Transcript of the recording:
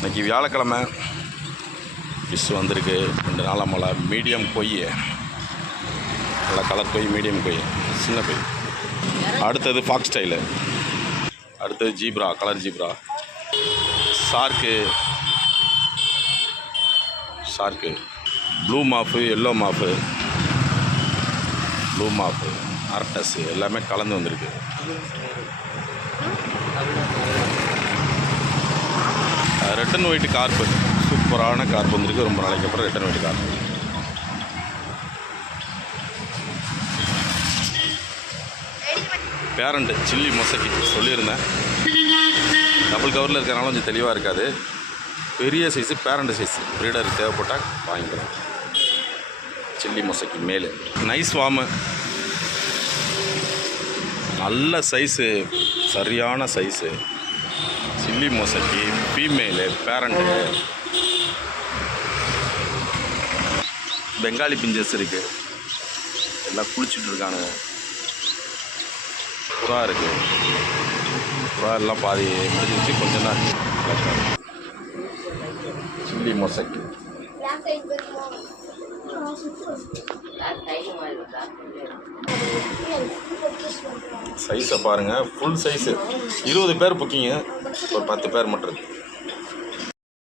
இன்றைக்கி வியாழக்கிழமை ஃபிஷ் வந்திருக்கு. 2 நாளாக மழை. மீடியம் கொய், நல்லா கலர் கொய், மீடியம் கொய், சின்ன கொய். அடுத்தது ஃபாக்ஸ் ஸ்டைலு, அடுத்தது zebra, colour zebra, shark, blue மாஃபு, எல்லோ மாஃபு, ப்ளூ மாஃபு, அரட்டஸு எல்லாமே கலந்து வந்திருக்கு. ரெட் அண்ட் ஒயிட் கார்ப்பு, சூப்பரான கார்ப்பு வந்திருக்கு. ரொம்ப நாளைக்கு அப்புறம் red and white carp. Parent chilli mosaic சொல்லியிருந்தேன். டபுள் கவரில் இருக்கிறனால கொஞ்சம் தெளிவாக இருக்காது. பெரிய சைஸு பேரண்ட் சைஸு ப்ரீடர் தேவைப்பட்டால் வாங்கிக்கலாம். சில்லி மொசைக்கு மேலு நைஸ் வாமு, நல்ல சைஸு, சரியான size. Chilli mosaic female parent. Bengali finches இருக்குது, எல்லாம் குளிச்சுட்டு இருக்கானுங்க. புறா இருக்குது, புறா எல்லாம் பாதி முடிஞ்சிச்சு, கொஞ்சம் தான் சில்லி மொசைக்கு. சைஸை பாருங்கள், ஃபுல் சைஸு. 20 பேர் புக்கிங்கு, ஒரு 10 பேர் மட்டும் இருக்குது.